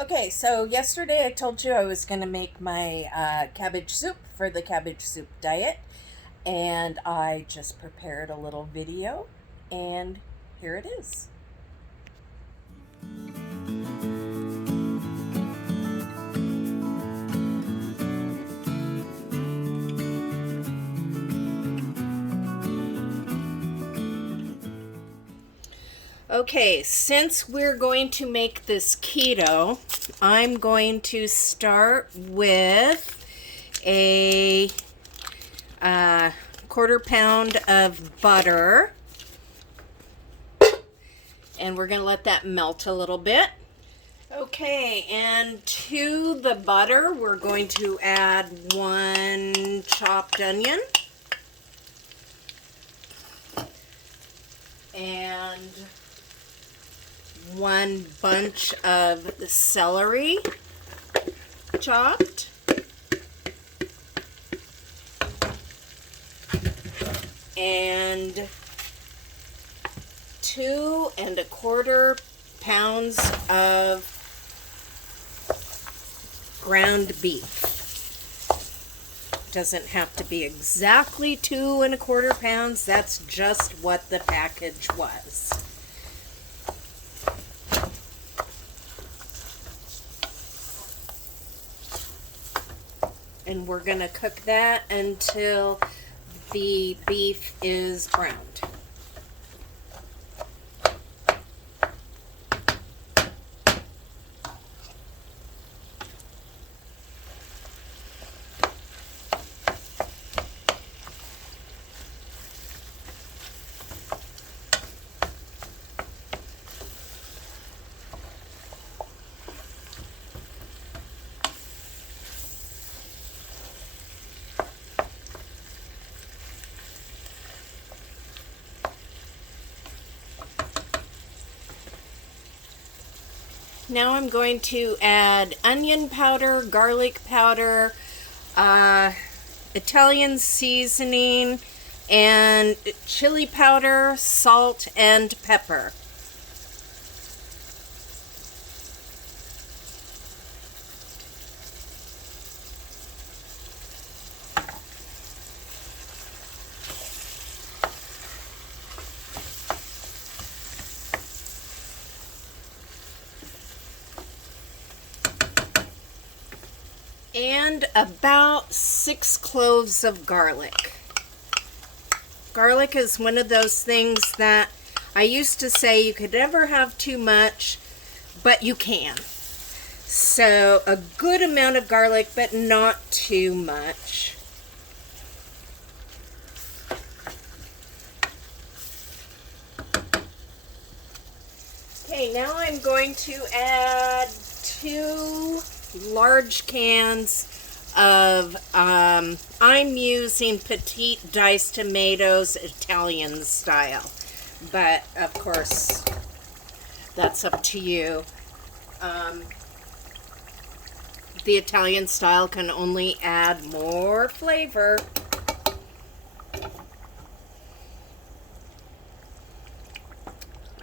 Okay, so yesterday I told you I was going to make my cabbage soup for the cabbage soup diet, and I just prepared a little video, and here it is. Okay, since we're going to make this keto, I'm going to start with a quarter pound of butter, and we're going to let that melt a little bit. Okay, and to the butter, we're going to add 1 chopped onion and 1 bunch of celery chopped, and 2 1/4 pounds of ground beef. Doesn't have to be exactly 2 1/4 pounds. That's just what the package was. And we're gonna cook that until the beef is browned. Now I'm going to add onion powder, garlic powder, Italian seasoning, and chili powder, salt, and pepper. And about 6 cloves of garlic. Garlic is one of those things that I used to say you could never have too much, but you can. So a good amount of garlic, but not too much. Okay, now I'm going to add 2 large cans of, I'm using petite diced tomatoes, Italian style, but of course that's up to you. The Italian style can only add more flavor.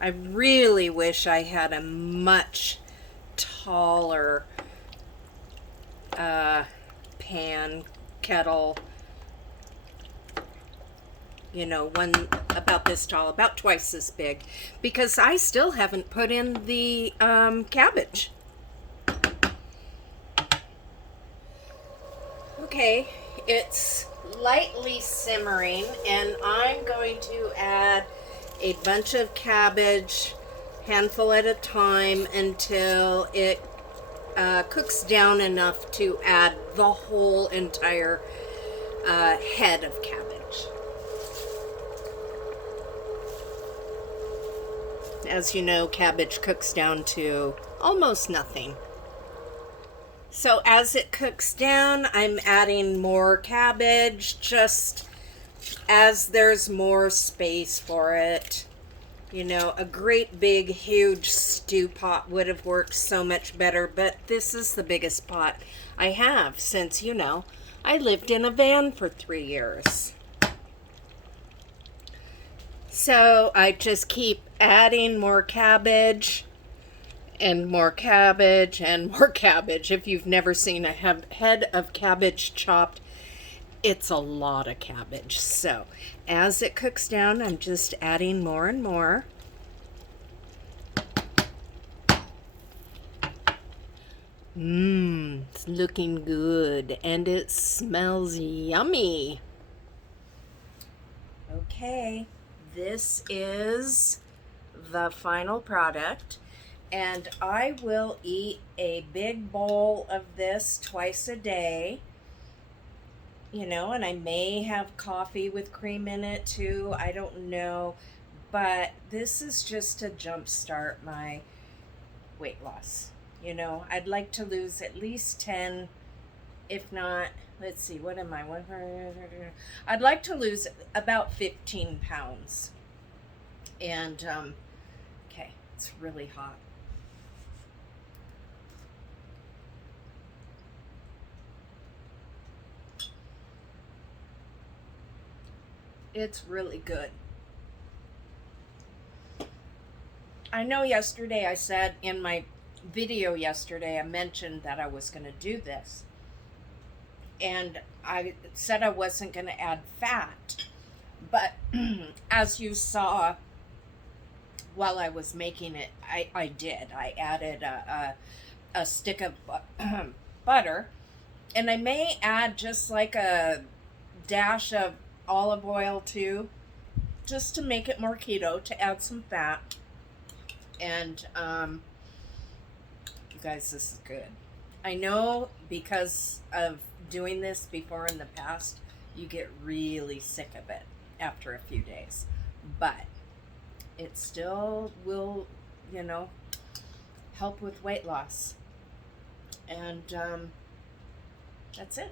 I really wish I had a much taller pan, kettle, you know, one about this tall, about twice this big, because I still haven't put in the cabbage. Okay, it's lightly simmering, and I'm going to add a bunch of cabbage, handful at a time, until it cooks down enough to add the whole entire head of cabbage. As you know, cabbage cooks down to almost nothing. So as it cooks down, I'm adding more cabbage, just as there's more space for it. You know, a great big huge stew pot would have worked so much better, but this is the biggest pot I have since, you know, I lived in a van for 3 years. So I just keep adding more cabbage and more cabbage and more cabbage. If you've never seen a head of cabbage chopped, it's a lot of cabbage. So as it cooks down, I'm just adding more and more. It's looking good and it smells yummy. Okay, this is the final product, and I will eat a big bowl of this twice a day. You know, and I may have coffee with cream in it too. I don't know, but this is just to jumpstart my weight loss. You know, I'd like to lose at least 10, if not, let's see, what am I? I'd like to lose about 15 pounds. And, okay, it's really hot. It's really good. I know yesterday I said in my video yesterday, I mentioned that I was going to do this. And I said I wasn't going to add fat. But as you saw while I was making it, I did. I added a stick of butter. And I may add just like a dash of olive oil too, just to make it more keto, to add some fat. And you guys, this is good. I know because of doing this before in the past, you get really sick of it after a few days, but it still will, you know, help with weight loss. And that's it.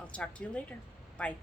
I'll talk to you later. Bye.